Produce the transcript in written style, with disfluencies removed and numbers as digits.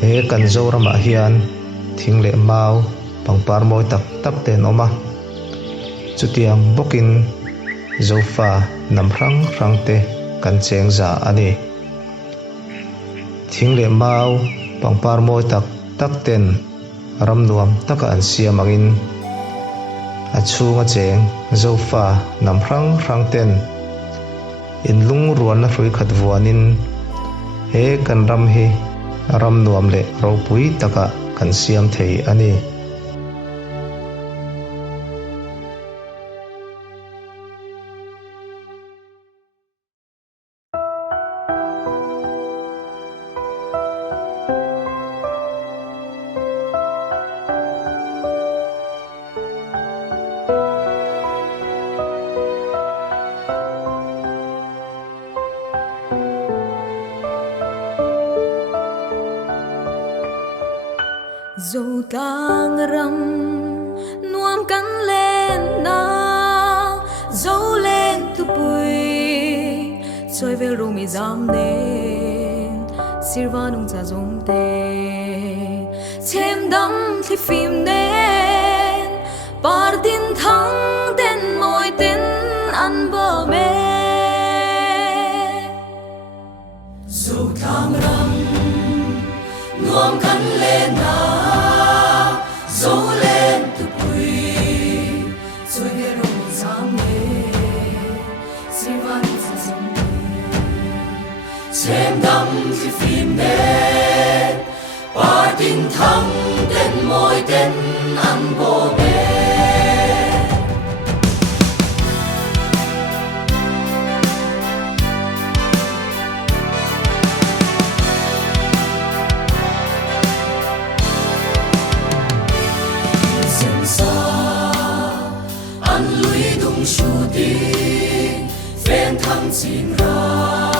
he kan zorama hian thing le mau pangpar mawi tak tak ten oma chutiang bokin zofa nam rang rang te kan cheng za ani thing le mau pangpar mawi tak tak ten ram nuam taka an siam angin a chhunga cheng zofa nam rang rang ten in lung ruan na hrui khat vuanin he kan ram hi ram nuam le ro pui taka kan siam thei ani dầu tang ram nuam kan lên na dấu lên tu bụi trôi về rung mi giam nên sirva nung cha zong te chem dam thi phim nên par tin thang ten moi ten an bơ me dầu tang ram nuam kan lên na dấu lên từ bụi rồi về rung giam nên sirva nung cha zong te chem dam thi phim nên par tin thang ten moi ten an bơ me shu ti fen thang chin ra